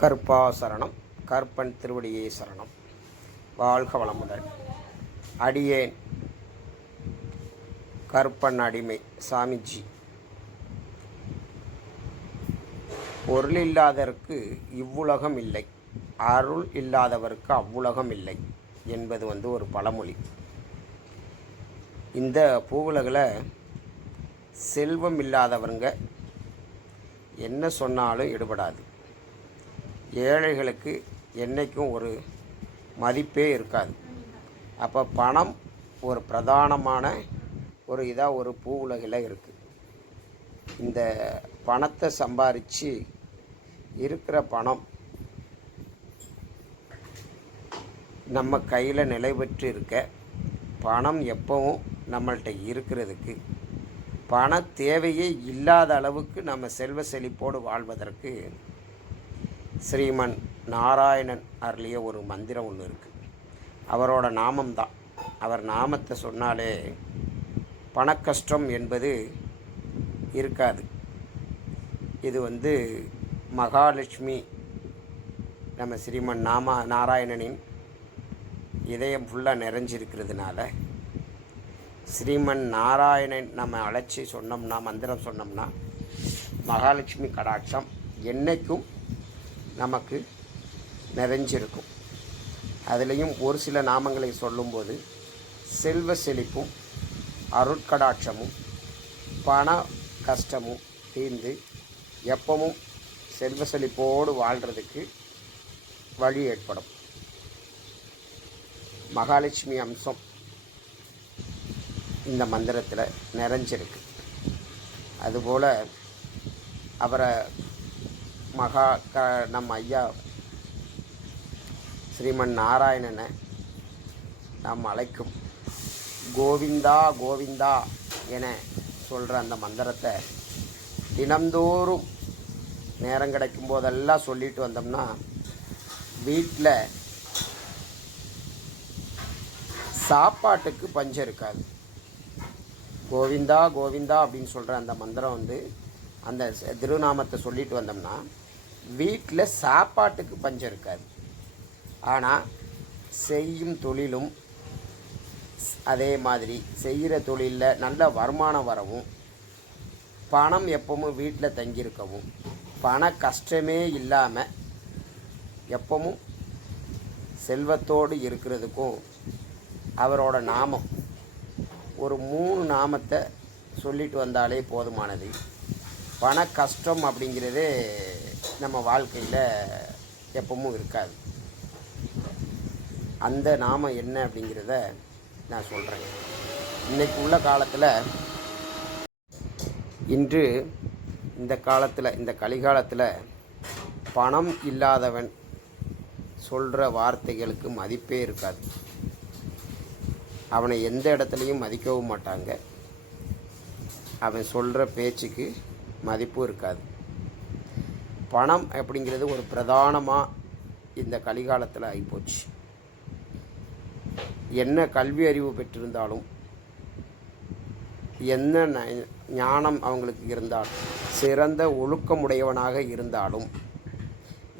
கருப்பா சரணம். கருப்பன் திருவடியே சரணம். வாழ்க வளமுடன். அடியேன் கருப்பன் அடிமை சாமிஜி. பொருள் இல்லாதவருக்கு இவ்வுலகம் இல்லை, அருள் இல்லாதவருக்கு அவ்வுலகம் இல்லை என்பது ஒரு பழமொழி. இந்த பூவுலகில் செல்வம் இல்லாதவங்க என்ன சொன்னாலும் எடுபடாது. ஏழைகளுக்கு என்றைக்கும் ஒரு மதிப்பே இருக்காது. அப்போ பணம் ஒரு பிரதானமான ஒரு பூ உலகில் இருக்குது. இந்த பணத்தை சம்பாரித்து இருக்கிற பணம் நம்ம கையில் நிலை பெற்று இருக்க, பணம் எப்பவும் நம்மள்கிட்ட இருக்கிறதுக்கு, பண தேவையே இல்லாத அளவுக்கு நம்ம செல்வ செழிப்போடு வாழ்வதற்கு ஸ்ரீமன் நாராயணன் அருளிய ஒரு மந்திரம் ஒன்று இருக்குது. அவரோட நாமம்தான். அவர் நாமத்தை சொன்னாலே பணக்கஷ்டம் என்பது இருக்காது. இது மகாலட்சுமி நம்ம ஸ்ரீமன் நாராயணனின் இதயம் ஃபுல்லாக நிறைஞ்சிருக்கிறதுனால ஸ்ரீமன் நாராயணன் நம்ம அழைச்சி சொன்னோம்னா, மந்திரம் சொன்னோம்னா, மகாலட்சுமி கடாட்சம் என்றைக்கும் நமக்கு நிறைஞ்சிருக்கும். அதுலேயும் ஒரு சில நாமங்களை சொல்லும்போது செல்வ செழிப்பும் அருட்கடாட்சமும் பண கஷ்டமும் தீர்ந்து எப்பவும் செல்வ செழிப்போடு வாழ்கிறதுக்கு வழி ஏற்படும். மகாலட்சுமி அம்சம் இந்த மந்திரத்தில் நிறைஞ்சிருக்கு. அதுபோல் அவரை நம்ம ஐயா ஸ்ரீமன் நாராயணனை நாம் அழைக்கும் கோவிந்தா கோவிந்தா என சொல்கிற அந்த மந்திரத்தை தினந்தோறும் நேரம் கிடைக்கும் போதெல்லாம் சொல்லிட்டு வந்தோம்னா வீட்டில் சாப்பாட்டுக்கு பஞ்சம் இருக்காது. கோவிந்தா கோவிந்தா அப்படின்னு சொல்கிற அந்த மந்திரம் அந்த திருநாமத்தை சொல்லிட்டு வந்தோம்னா வீட்டில் சாப்பாட்டுக்கு பஞ்சம் இருக்காது. ஆனால் செய்யும் தொழிலும் அதே மாதிரி செய்கிற தொழிலில் நல்ல வருமானம் வரவும், பணம் எப்பவும் வீட்டில் தங்கியிருக்கவும், பண கஷ்டமே இல்லாமல் எப்பவும் செல்வத்தோடு இருக்கிறதுக்கும் அவரோட நாமம் ஒரு 3 நாமத்தை சொல்லிட்டு வந்தாலே போதுமானது. பண கஷ்டம் அப்படிங்கிறதே நம்ம வாழ்க்கையில் எப்பவும் இருக்காது. அந்த நாமம் என்ன அப்படிங்கிறத நான் சொல்கிறேன். இன்றைக்கு உள்ள காலத்தில், இன்று இந்த காலத்தில், இந்த கலிகாலத்தில் பணம் இல்லாதவன் சொல்கிற வார்த்தைகளுக்கு மதிப்பே இருக்காது. அவனை எந்த இடத்துலையும் மதிக்கவும் மாட்டாங்க. அவன் சொல்கிற பேச்சுக்கு மதிப்பும் இருக்காது. பணம் அப்படிங்கிறது ஒரு பிரதானமாக இந்த கலிகாலத்தில் ஆகிப்போச்சு. என்ன கல்வி அறிவு பெற்றிருந்தாலும், என்ன ஞானம் அவங்களுக்கு இருந்தாலும், சிறந்த ஒழுக்கமுடையவனாக இருந்தாலும்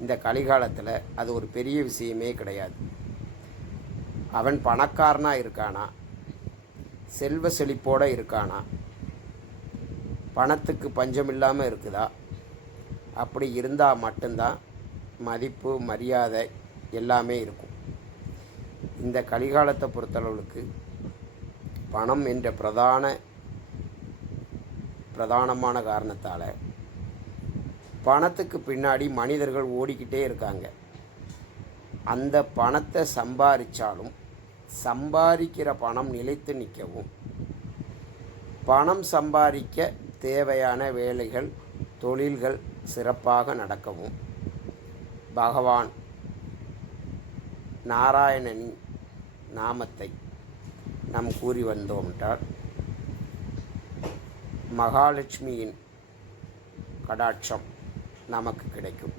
இந்த கலிகாலத்தில் அது ஒரு பெரிய விஷயமே கிடையாது. அவன் பணக்காரனாக இருக்கானா, செல்வ செழிப்போடு இருக்கானா, பணத்துக்கு பஞ்சம் இல்லாமல் இருக்குதா, அப்படி இருந்தால் மட்டும்தான் மதிப்பு மரியாதை எல்லாமே இருக்கும். இந்த கலிகாலத்தை பொறுத்தளவுக்கு பணம் என்ற பிரதானமான காரணத்தால் பணத்துக்கு பின்னாடி மனிதர்கள் ஓடிக்கிட்டே இருக்காங்க. அந்த பணத்தை சம்பாதிச்சாலும் சம்பாதிக்கிற பணம் நிலைத்து நிற்கவும், பணம் சம்பாதிக்க தேவையான வேலைகள் தொழில்கள் சிறப்பாக நடக்கவும் பகவான் நாராயணனின் நாமத்தை நாம் கூறி வந்தோம் என்றால் மகாலட்சுமியின் கடாட்சம் நமக்கு கிடைக்கும்.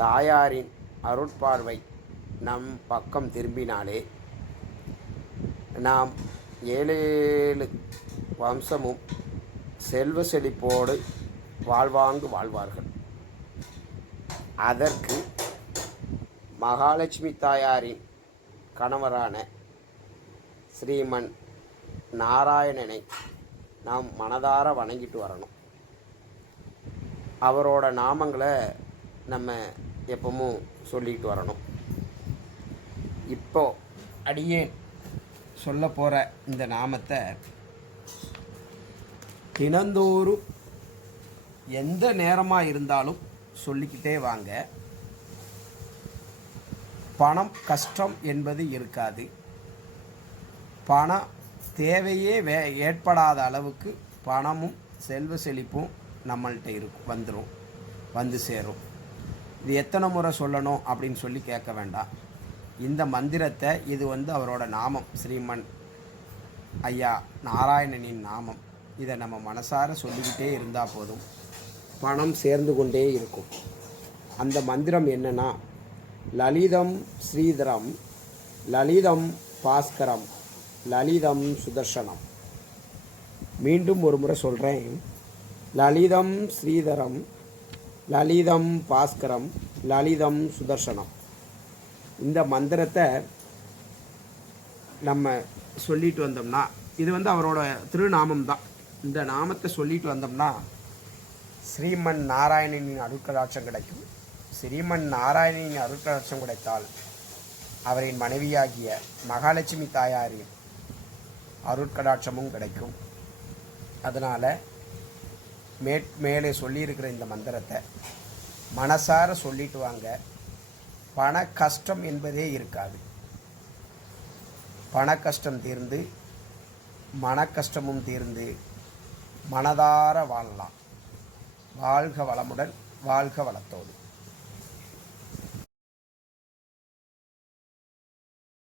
தாயாரின் அருட்பார்வை நம் பக்கம் திரும்பினாலே நாம் 7 வம்சமும் செல்வ செழிப்போடு வாழ்வாங்கு வாழ்வார்கள். அதற்கு மகாலட்சுமி தாயாரின் கணவரான ஸ்ரீமன் நாராயணனை நாம் மனதார வணங்கிட்டு வரணும். அவரோட நாமங்களை நம்ம எப்பவும் சொல்லிட்டு வரணும். இப்போ அடியே சொல்ல போகிற இந்த நாமத்தை தினந்தோறும் எந்த நேரமாக இருந்தாலும் சொல்லிக்கிட்டே வாங்க. பணம் கஷ்டம் என்பது இருக்காது. பணம் தேவையே ஏற்படாத அளவுக்கு பணமும் செல்வ செழிப்பும் நம்மள்கிட்ட வந்து சேரும். இது எத்தனை முறை சொல்லணும் அப்படின்னு சொல்லி கேட்க வேண்டாம். இந்த மந்திரத்தை இது அவரோட நாமம், ஸ்ரீமன் ஐயா நாராயணனின் நாமம். இதை நம்ம மனசார சொல்லிக்கிட்டே இருந்தால் போதும், பணம் சேர்ந்து கொண்டே இருக்கும். அந்த மந்திரம் என்னன்னா, லலிதம் ஸ்ரீதரம், லலிதம் பாஸ்கரம், லலிதம் சுதர்சனம். மீண்டும் ஒரு முறை சொல்கிறேன். லலிதம் ஸ்ரீதரம், லலிதம் பாஸ்கரம், லலிதம் சுதர்சனம். இந்த மந்திரத்தை நம்ம சொல்லிட்டு வந்தோம்னா, இது அவரோட திருநாமம் தான். இந்த நாமத்தை சொல்லிட்டு வந்தோம்னா ஸ்ரீமன் நாராயணனின் அருட்கடாட்சம் கிடைக்கும். ஸ்ரீமன் நாராயணனின் அருட்கடாட்சம் கிடைத்தால் அவரின் மனைவியாகிய மகாலட்சுமி தாயாரின் அருட்கடாட்சமும் கிடைக்கும். அதனால் மேலே சொல்லியிருக்கிற இந்த மந்திரத்தை மனசார சொல்லிட்டு வாங்க. பண கஷ்டம் என்பதே இருக்காது. பண கஷ்டம் தீர்ந்து மன கஷ்டமும் தீர்ந்து மனதார வாழலாம். வாழ்க வளமுடன், வாழ்க வளத்தோடு.